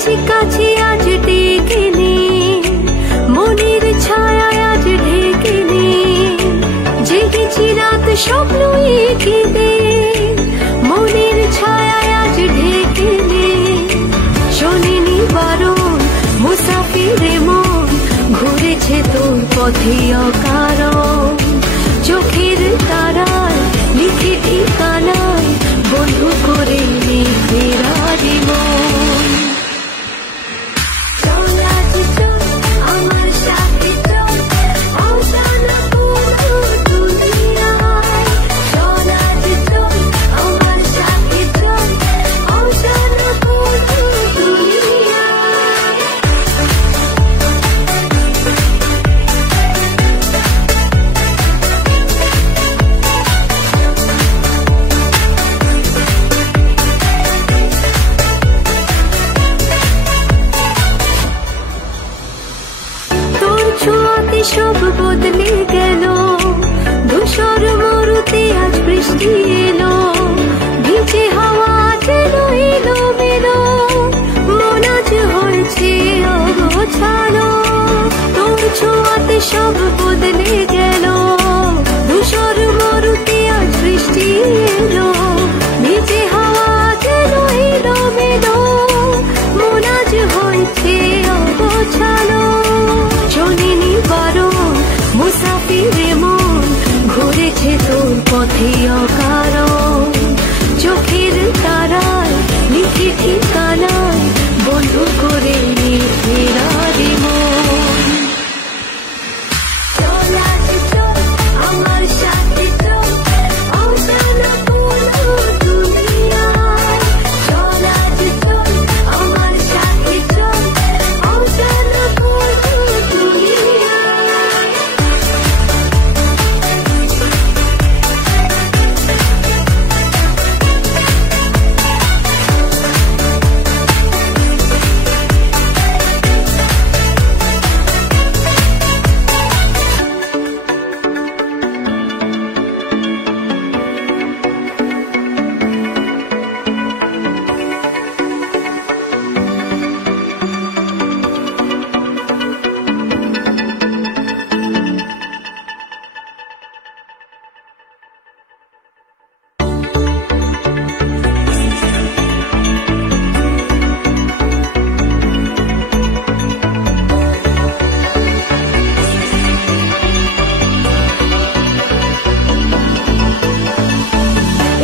এসেছি কাছে আজ ডেকে নে, মনের ছায়া আজ ঢেকে নে, জেগেছি রাত স্বপ্ন এঁকে দে, মনের ছায়া আজ ঢেকে নে। শোনেনি বারণ মুসাফিরে মন, ঘুরেছে তোর পথে অকারণ, চোখের তারায় লিখে ঠিকানায় বন্ধু করে নে ফেরারি মন। চল আজ চল আমার সাথে চল, অজানা কোনো দুনিয়ায়। চল আজ চল আমার সাথে চল, অজানা কোনো দুনিয়ায়। ছোঁয়াতে সব বদলে গেল, ধূসর মরুতে আজ বৃষ্টি এলো, ভিজে হাওয়া যেন এলো মেলো, মন আজ হয়েছে অগোছালো। তোর ছোঁয়াতে সব বদলে গেল, ধূসর মরুতে আজ বৃষ্টি এলো, ভিজে হাওয়া যেন এলো মেলো, মন আজ হয়েছে অগোছালো। শোনেনি বারণ মুসাফিরে মন, ঘুরেছে তোর পথে অকারণ, চোখের তারায় লিখে ঠিকানায় বন্ধু করে নে ফেরারি মন। চল আজ চল আমার সাথে চল, অজানা কোনো দুনিয়ায়। চল আজ চল আমার সাথে চল, অজানা কোনো দুনিয়ায়।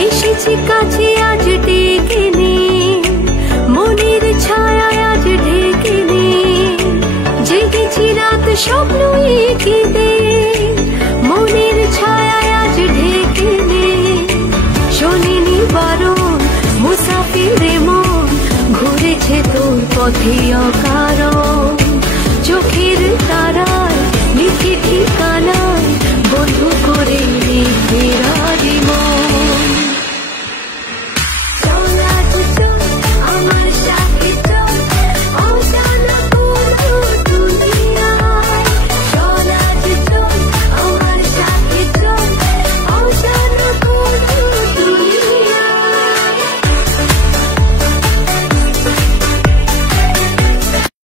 এসেছি কাছে আজ ডেকে নে, মনের ছায়া আজ ঢেকে নে, জেগেছি রাত স্বপ্ন এঁকে দে, মনের ছায়া আজ ঢেকে নে। শোনেনি বারণ মুসাফিরে মন, ঘুরেছে তোর পথে অকারণ,